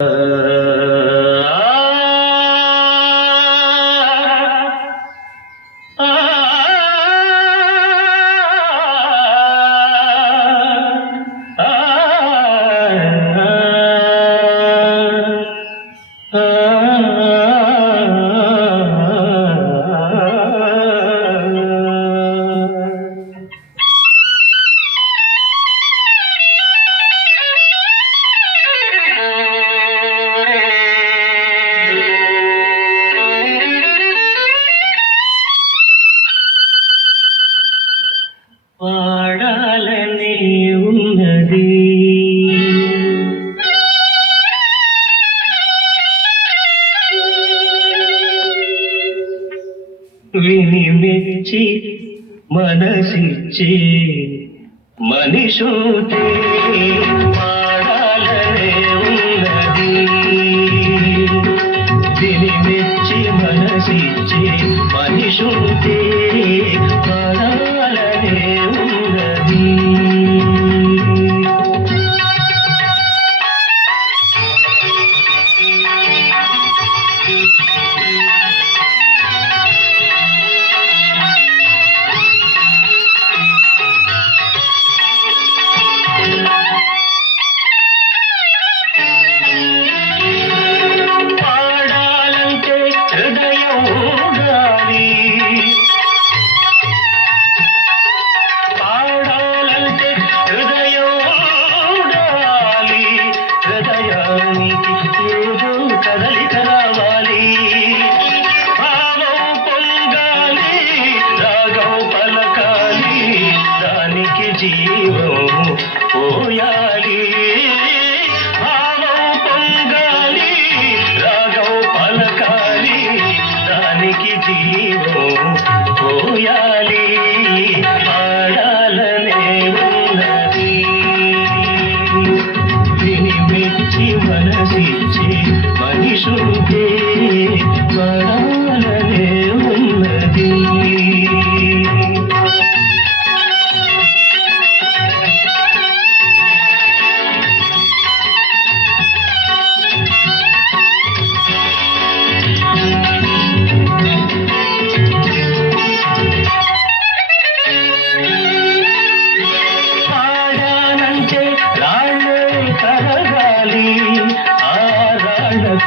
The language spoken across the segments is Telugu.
Ah విని మెచ్చి మనసిచ్చి మనిషోతే choquei.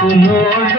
Oh,